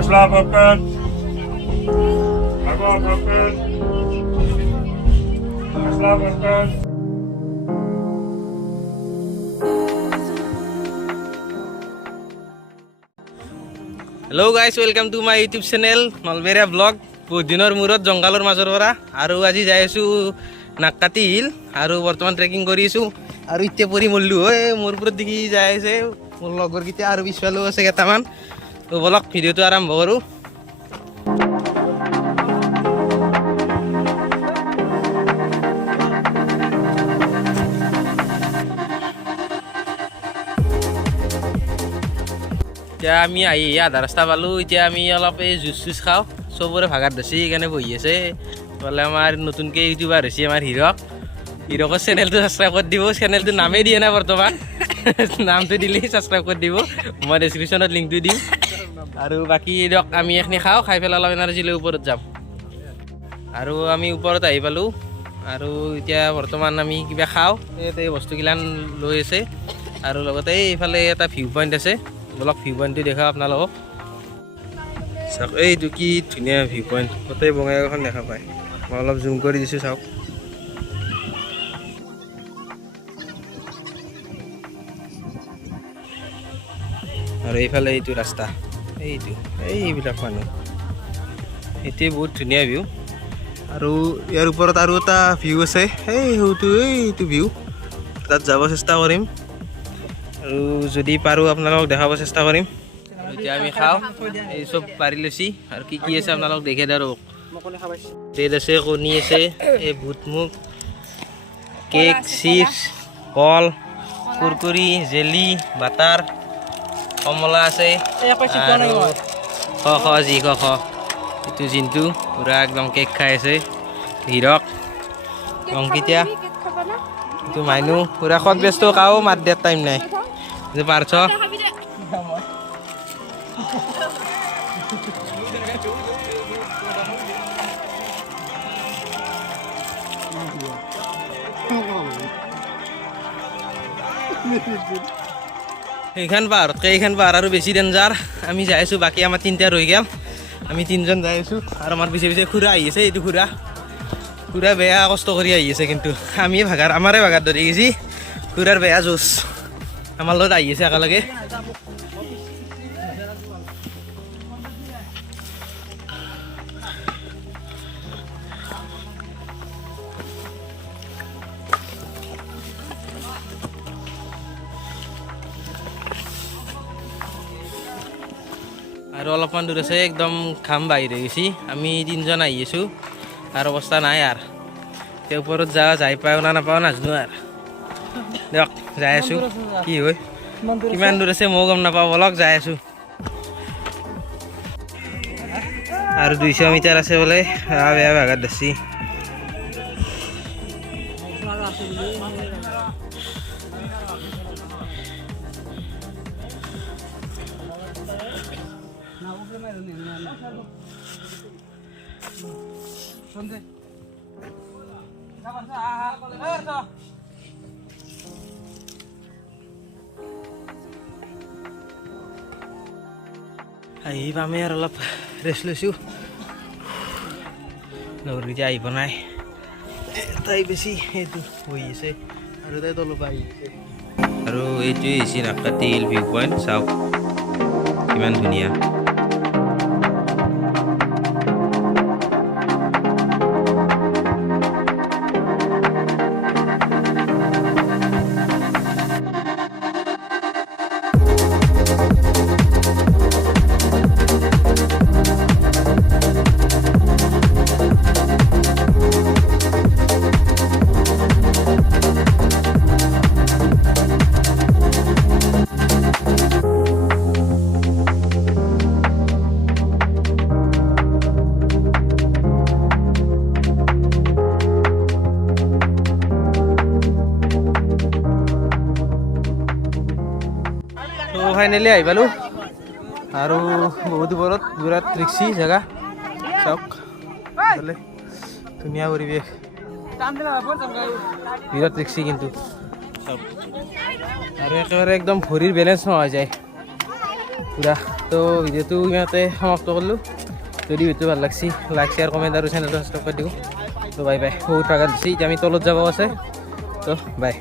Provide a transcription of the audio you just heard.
Allahabad. Allahabad. Allahabad. Hello guys, welcome to my YouTube channel Nalbaira vlog. বহুত দিনৰ মূৰত জংগালৰ মাজৰ পৰা আৰু আজি যাই আছো নাক্কাতি হিল আৰু বৰ্তমান ট্ৰেকিং কৰি আছো আৰু ইতে পৰি মল্লু হয় মোৰ ওপৰত দেখি যাই আছে মোৰ লগৰ কিটা আৰু পিছফালেও আছে কেইটামান তো বলক ভিডিঅ'টো আৰম্ভ কৰো এতিয়া আমি আহি আধা ৰাস্তা পালোঁ এতিয়া আমি অলপ এই জুচ খাওঁ চবৰে ভাগাত ধৰিছে সেইকাৰণে বহি আছে বোলে আমাৰ নতুনকৈ ইউটিউবাৰ হৈছে আমাৰ হিৰকৰ চেনেলটো ছাবস্ক্ৰাইব কৰি দিব চেনেলটোৰ নামেই দিয়ে নাই বৰ্তমান নামটো দিলেই ছাবস্ক্ৰাইব কৰি দিব মই ডেছক্ৰিপশ্যনত লিংকটো দিম আৰু বাকী দিয়ক আমি এইখিনি খাওঁ খাই পেলাই অলপ এনাৰ্জি লৈ ওপৰত যাম আৰু আমি ওপৰত আহি পালোঁ আৰু এতিয়া বৰ্তমান আমি কিবা খাওঁ এই বস্তুগিলান লৈ আছে আৰু লগতে এইফালে এটা ভিউ পইণ্ট আছে বলক ভিউ পইণ্টটো দেখাওঁ আপোনালোকক চাওক এইটো কি ধুনীয়া ভিউ পইণ্ট গোটেই বঙাইগাঁওখন দেখা পায় মই অলপ জুম কৰি দিছোঁ চাওক আৰু এইফালে এইটো ৰাস্তা এইবিলাক মানুহ এইটোৱে বহুত ধুনীয়া ভিউ আৰু ইয়াৰ ওপৰত আৰু এটা ভিউ আছে এইটো ভিউ তাত যাব চেষ্টা কৰিম আৰু যদি পাৰোঁ আপোনালোকক দেখাব চেষ্টা কৰিম এতিয়া আমি খাওঁ এই চব পাৰি লৈছি আৰু কি কি আছে আপোনালোকক দেখে আৰু ব্ৰেড আছে কণী আছে এই বুট মুগ কেক চিপছ কল কুৰকুৰি জেলি বাটাৰ কমলা আছে খ এইটো জিন্তু পুৰা একদম কেক খাই আছে হিৰক অংকিতা এইটো মাইনু পুৰা খত ব্যস্ত কাও মাত দিয়াৰ টাইম নাই যে পাৰছ এইখান পাহাৰত আৰু বেছি ডেঞ্জাৰ আমি যাই আছোঁ বাকী আমাৰ তিনিটা ৰৈ গ'ল আমি তিনিজন যাই আছোঁ আৰু আমাৰ পিছে পিছে খুৰা আহি আছে এইটো খুৰা বেয়া কষ্ট কৰি আহি আছে কিন্তু আমি আমাৰে ভাগাত ধৰি গৈছি খুৰাৰ বেয়া জোচ আমাৰ লগত আহি আছে একেলগে আৰু অলপমান দূৰ আছে একদম ঘাম বাহিৰ হৈ গৈছে আমি তিনিজন আহি আছোঁ আৰু অৱস্থা নাই আৰু এতিয়া ওপৰত যাই পাওঁ না নাপাওঁ নাজানো আৰু দিয়ক যাই আছোঁ কি হয় কিমান দূৰ আছে ময়ো গম নাপাওঁ বলক যাই আছোঁ আৰু 200 মিটাৰ আছে বোলে বেয়া ভাগাত ধৰিছি আহি পামে আৰু অলপ ৰেষ্ট লৈছোঁ লগৰকেইটা আহিব নাই তাই বেছি সেইটো হৈ আছে আৰু তাই তলপ আহি আছে আৰু এইটোৱে হৈছে নাক্কাতি হিল ভিউ পইণ্ট চাওক কিমান ধুনীয়া ফাইনেলি আহি পালোঁ আৰু বহুত ওপৰত বিৰাট ৰিক্সি জেগা চাওক ধুনীয়া পৰিৱেশ বিৰাট ৰিক্সি কিন্তু চাওক আৰু একেবাৰে একদম ভৰিৰ বেলেঞ্চ নোহোৱা যায় পুৰা তো ভিডিঅ'টো ইমানতে সমাপ্ত কৰিলোঁ যদি ভিডিঅ'টো ভাল লাগছি লাইক শ্বেয়াৰ কমেণ্ট আৰু চেনেলটো ছাবস্ক্ৰাইব কৰি দিওঁ তো বাই বাই বহুত ভাগৰ দিছি এতিয়া আমি তলত যাব আছে তো বাই